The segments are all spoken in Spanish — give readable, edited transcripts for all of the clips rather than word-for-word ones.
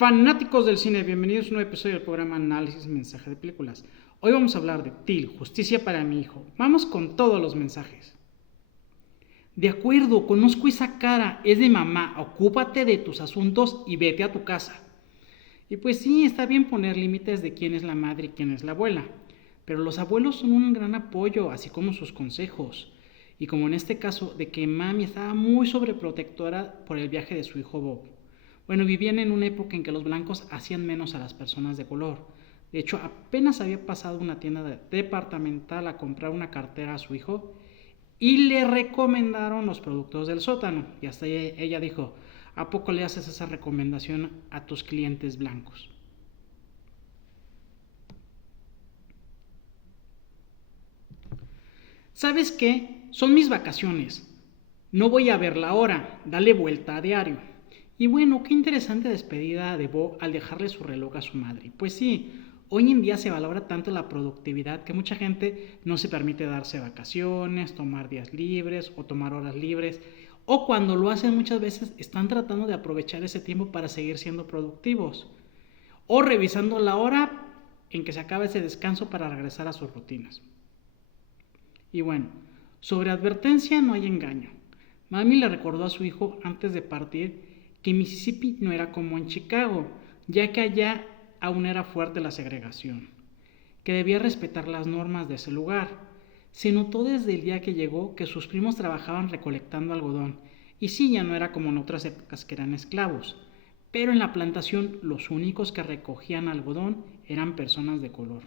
Fanáticos del cine, bienvenidos a un nuevo episodio del programa Análisis Mensaje de Películas. Hoy vamos a hablar de Till, Justicia para mi hijo. Vamos con todos los mensajes. De acuerdo, conozco esa cara, es de mamá, ocúpate de tus asuntos y vete a tu casa. Y pues sí, está bien poner límites de quién es la madre y quién es la abuela, pero los abuelos son un gran apoyo, así como sus consejos. Y como en este caso, de que mami estaba muy sobreprotectora por el viaje de su hijo Bob. Bueno, vivían en una época en que los blancos hacían menos a las personas de color. De hecho, apenas había pasado una tienda departamental a comprar una cartera a su hijo y le recomendaron los productos del sótano. Y hasta ella dijo, ¿a poco le haces esa recomendación a tus clientes blancos? ¿Sabes qué? Son mis vacaciones. No voy a verla ahora. Dale vuelta a diario. Y bueno, qué interesante despedida de Bo al dejarle su reloj a su madre. Pues sí, hoy en día se valora tanto la productividad que mucha gente no se permite darse vacaciones, tomar días libres o tomar horas libres. O cuando lo hacen muchas veces están tratando de aprovechar ese tiempo para seguir siendo productivos. O revisando la hora en que se acaba ese descanso para regresar a sus rutinas. Y bueno, sobre advertencia no hay engaño. Mami le recordó a su hijo antes de partir que Mississippi no era como en Chicago, ya que allá aún era fuerte la segregación, que debía respetar las normas de ese lugar. Se notó desde el día que llegó que sus primos trabajaban recolectando algodón, y sí, ya no era como en otras épocas que eran esclavos, pero en la plantación los únicos que recogían algodón eran personas de color.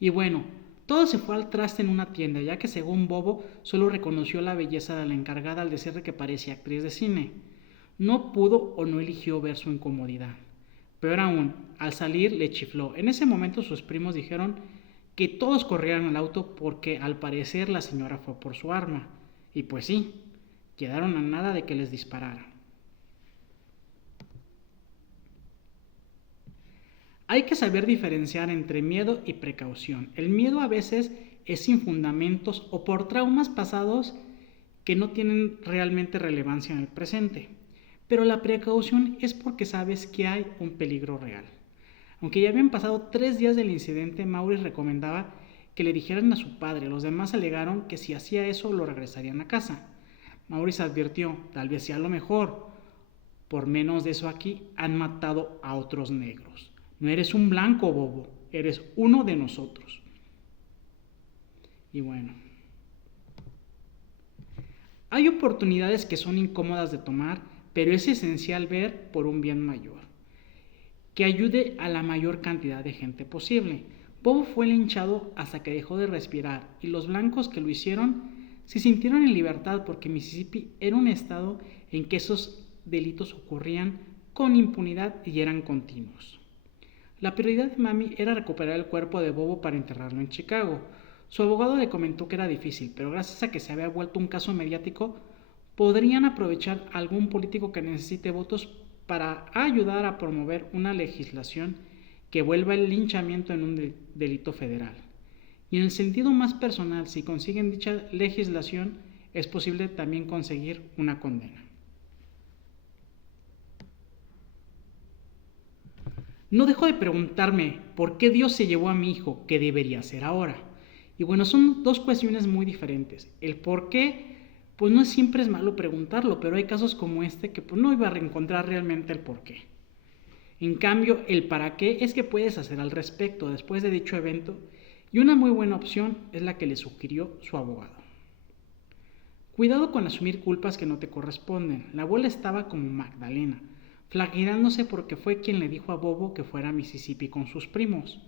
Y bueno, todo se fue al traste en una tienda, ya que según Bobo solo reconoció la belleza de la encargada al decirle que parecía actriz de cine. No pudo o no eligió ver su incomodidad. Peor aún, al salir le chifló. En ese momento sus primos dijeron que todos corrieran al auto porque al parecer la señora fue por su arma. Y pues sí, quedaron a nada de que les disparara. Hay que saber diferenciar entre miedo y precaución. El miedo a veces es sin fundamentos o por traumas pasados que no tienen realmente relevancia en el presente. Pero la precaución es porque sabes que hay un peligro real. Aunque ya habían pasado 3 días del incidente, Maurice recomendaba que le dijeran a su padre. Los demás alegaron que si hacía eso lo regresarían a casa. Maurice advirtió, tal vez sea lo mejor. Por menos de eso aquí han matado a otros negros. No eres un blanco, Bobo, eres uno de nosotros. Y bueno, hay oportunidades que son incómodas de tomar, pero es esencial ver por un bien mayor, que ayude a la mayor cantidad de gente posible. Bobo fue linchado hasta que dejó de respirar y los blancos que lo hicieron se sintieron en libertad porque Mississippi era un estado en que esos delitos ocurrían con impunidad y eran continuos. La prioridad de Mami era recuperar el cuerpo de Bobo para enterrarlo en Chicago. Su abogado le comentó que era difícil, pero gracias a que se había vuelto un caso mediático, podrían aprovechar a algún político que necesite votos para ayudar a promover una legislación que vuelva el linchamiento en un delito federal. Y en el sentido más personal, si consiguen dicha legislación, es posible también conseguir una condena. No dejo de preguntarme por qué Dios se llevó a mi hijo, qué debería hacer ahora. Y bueno, son dos cuestiones muy diferentes. El por qué, pues no siempre es malo preguntarlo, pero hay casos como este que pues no iba a reencontrar realmente el por qué. En cambio, el para qué es que puedes hacer al respecto después de dicho evento, y una muy buena opción es la que le sugirió su abogado. Cuidado con asumir culpas que no te corresponden. La abuela estaba como Magdalena, flagelándose porque fue quien le dijo a Bobo que fuera a Mississippi con sus primos.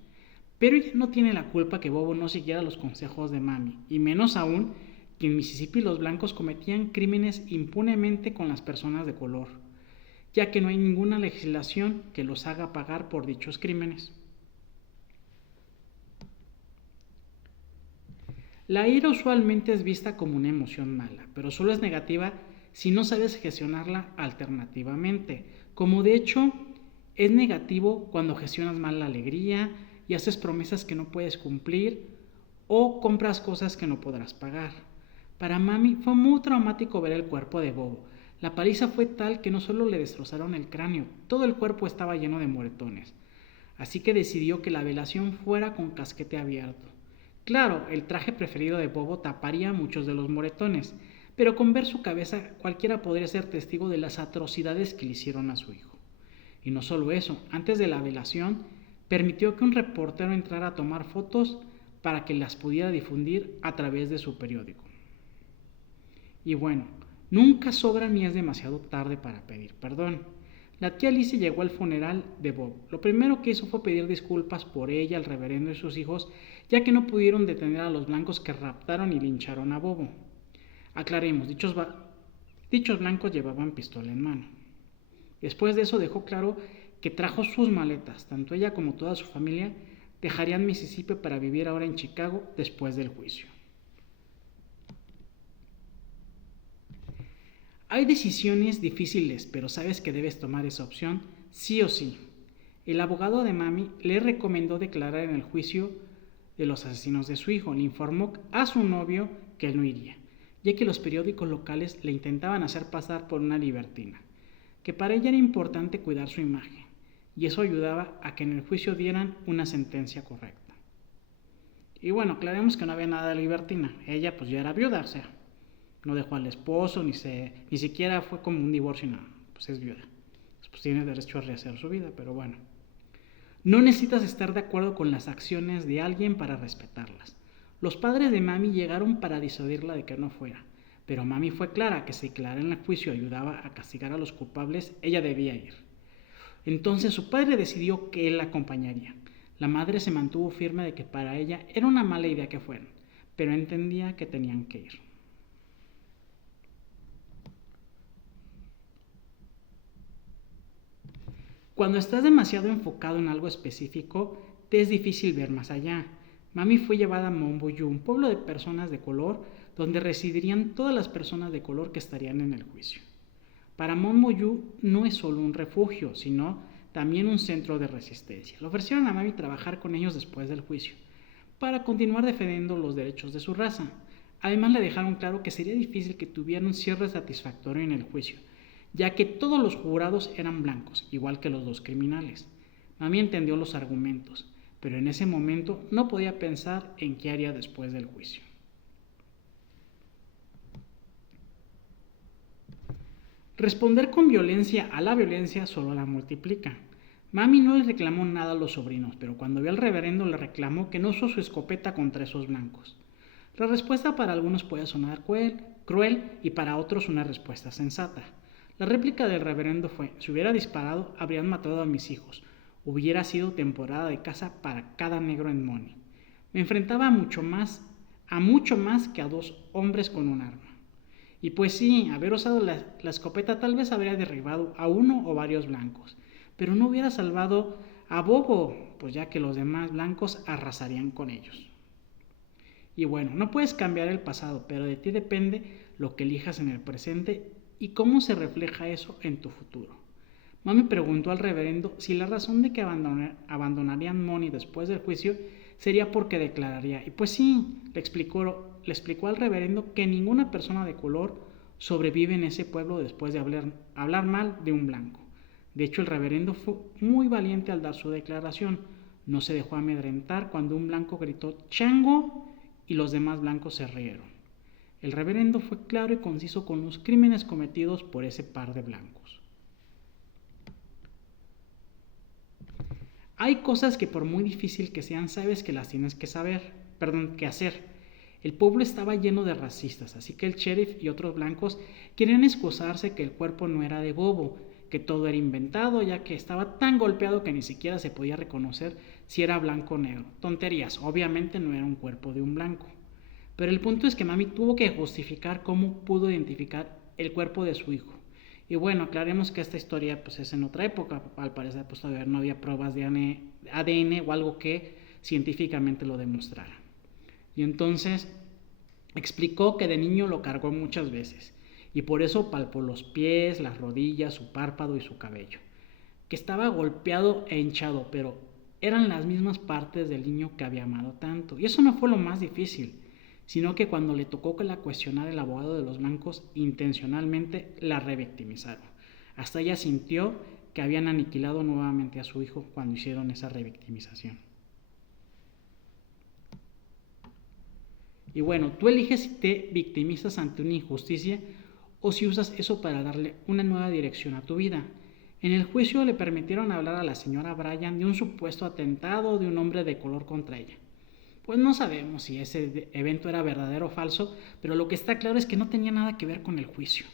Pero ella no tiene la culpa que Bobo no siguiera los consejos de Mami, y menos aún que en Mississippi los blancos cometían crímenes impunemente con las personas de color, ya que no hay ninguna legislación que los haga pagar por dichos crímenes. La ira usualmente es vista como una emoción mala, pero solo es negativa si no sabes gestionarla alternativamente, como de hecho es negativo cuando gestionas mal la alegría y haces promesas que no puedes cumplir o compras cosas que no podrás pagar. Para Mami fue muy traumático ver el cuerpo de Bobo, La paliza fue tal que no solo le destrozaron el cráneo, todo el cuerpo estaba lleno de moretones. Así que decidió que la velación fuera con casquete abierto. Claro, el traje preferido de Bobo taparía muchos de los moretones, pero con ver su cabeza cualquiera podría ser testigo de las atrocidades que le hicieron a su hijo. Y no solo eso, antes de la velación, permitió que un reportero entrara a tomar fotos para que las pudiera difundir a través de su periódico. Y bueno, nunca sobra ni es demasiado tarde para pedir perdón. La tía Lizzie llegó al funeral de Bob. Lo primero que hizo fue pedir disculpas por ella, el reverendo y sus hijos, ya que no pudieron detener a los blancos que raptaron y lincharon a Bobo. Aclaremos, dichos blancos llevaban pistola en mano. Después de eso dejó claro que trajo sus maletas, tanto ella como toda su familia dejarían Mississippi para vivir ahora en Chicago después del juicio. Hay decisiones difíciles, pero sabes que debes tomar esa opción sí o sí. El abogado de Mami le recomendó declarar en el juicio de los asesinos de su hijo. Le informó a su novio que él no iría, ya que los periódicos locales le intentaban hacer pasar por una libertina, que para ella era importante cuidar su imagen, y eso ayudaba a que en el juicio dieran una sentencia correcta. Y bueno, aclaremos que no había nada de libertina, ella pues ya era viuda, o sea, no dejó al esposo, ni siquiera fue como un divorcio, no, pues es viuda. Pues tiene derecho a rehacer su vida, pero bueno. No necesitas estar de acuerdo con las acciones de alguien para respetarlas. Los padres de Mami llegaron para disuadirla de que no fuera, pero Mami fue clara que si declarar en el juicio ayudaba a castigar a los culpables, ella debía ir. Entonces su padre decidió que él la acompañaría. La madre se mantuvo firme de que para ella era una mala idea que fueran, pero entendía que tenían que ir. Cuando estás demasiado enfocado en algo específico, te es difícil ver más allá. Mami fue llevada a Monbuyu, un pueblo de personas de color, donde residirían todas las personas de color que estarían en el juicio. Para Monbuyu no es solo un refugio, sino también un centro de resistencia. Le ofrecieron a Mami trabajar con ellos después del juicio, para continuar defendiendo los derechos de su raza. Además le dejaron claro que sería difícil que tuviera un cierre satisfactorio en el juicio, ya que todos los jurados eran blancos, igual que los dos criminales. Mami entendió los argumentos, pero en ese momento no podía pensar en qué haría después del juicio. Responder con violencia a la violencia solo la multiplica. Mami no le reclamó nada a los sobrinos, pero cuando vio al reverendo le reclamó que no usó su escopeta contra esos blancos. La respuesta para algunos puede sonar cruel y para otros una respuesta sensata. La réplica del reverendo fue: si hubiera disparado, habrían matado a mis hijos. Hubiera sido temporada de caza para cada negro en Money. Me enfrentaba a mucho más que a dos hombres con un arma. Y pues sí, haber usado la escopeta tal vez habría derribado a uno o varios blancos, pero no hubiera salvado a Bobo, pues ya que los demás blancos arrasarían con ellos. Y bueno, no puedes cambiar el pasado, pero de ti depende lo que elijas en el presente y cómo se refleja eso en tu futuro. Mami preguntó al reverendo si la razón de que abandonarían Money después del juicio sería porque declararía. Y pues sí, le explicó al reverendo que ninguna persona de color sobrevive en ese pueblo después de hablar mal de un blanco. De hecho, el reverendo fue muy valiente al dar su declaración. No se dejó amedrentar cuando un blanco gritó "Chango" y los demás blancos se rieron. El reverendo fue claro y conciso con los crímenes cometidos por ese par de blancos. Hay cosas que por muy difícil que sean, sabes que las tienes que hacer. El pueblo estaba lleno de racistas, así que el sheriff y otros blancos querían excusarse que el cuerpo no era de Bobo, que todo era inventado, ya que estaba tan golpeado que ni siquiera se podía reconocer si era blanco o negro. Tonterías, obviamente no era un cuerpo de un blanco. Pero el punto es que Mami tuvo que justificar cómo pudo identificar el cuerpo de su hijo. Y bueno, aclaremos que esta historia pues es en otra época. Al parecer pues todavía no había pruebas de ADN o algo que científicamente lo demostrara. Y entonces explicó que de niño lo cargó muchas veces y por eso palpó los pies, las rodillas, su párpado y su cabello. Que estaba golpeado e hinchado, pero eran las mismas partes del niño que había amado tanto. Y eso no fue lo más difícil. sino que cuando le tocó que la cuestionara el abogado de los blancos, intencionalmente la revictimizaron. Hasta ella sintió que habían aniquilado nuevamente a su hijo cuando hicieron esa revictimización. Y bueno, tú eliges si te victimizas ante una injusticia o si usas eso para darle una nueva dirección a tu vida. En el juicio le permitieron hablar a la señora Bryan de un supuesto atentado de un hombre de color contra ella. Pues no sabemos si ese evento era verdadero o falso, pero lo que está claro es que no tenía nada que ver con el juicio.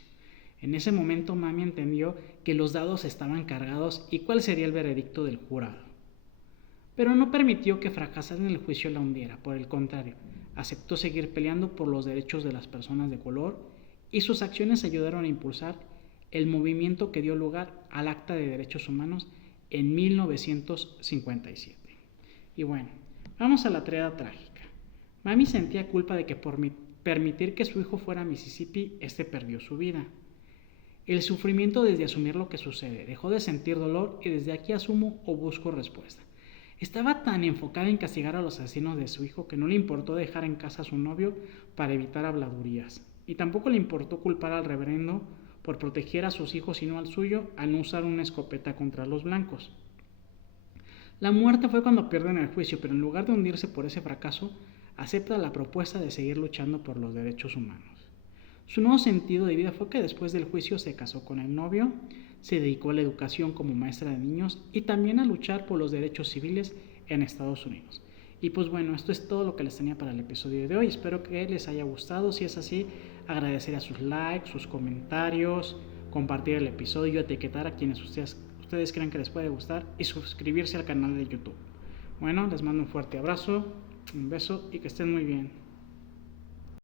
En ese momento Mami entendió que los dados estaban cargados y cuál sería el veredicto del jurado. Pero no permitió que fracasara en el juicio la hundiera, por el contrario, aceptó seguir peleando por los derechos de las personas de color y sus acciones ayudaron a impulsar el movimiento que dio lugar al Acta de Derechos Humanos en 1957. Y bueno, vamos a la triada trágica. Mami sentía culpa de que por permitir que su hijo fuera a Mississippi, este perdió su vida. El sufrimiento desde asumir lo que sucede, dejó de sentir dolor y desde aquí asumo o busco respuesta. Estaba tan enfocada en castigar a los asesinos de su hijo que no le importó dejar en casa a su novio para evitar habladurías. Y tampoco le importó culpar al reverendo por proteger a sus hijos y no al suyo al no usar una escopeta contra los blancos. La muerte fue cuando pierden el juicio, pero en lugar de hundirse por ese fracaso, acepta la propuesta de seguir luchando por los derechos humanos. Su nuevo sentido de vida fue que después del juicio se casó con el novio, se dedicó a la educación como maestra de niños y también a luchar por los derechos civiles en Estados Unidos. Y pues bueno, esto es todo lo que les tenía para el episodio de hoy. Espero que les haya gustado. Si es así, agradecer a sus likes, sus comentarios, compartir el episodio, etiquetar a quienes ustedes crean que les puede gustar y suscribirse al canal de YouTube. Bueno, les mando un fuerte abrazo, un beso y que estén muy bien.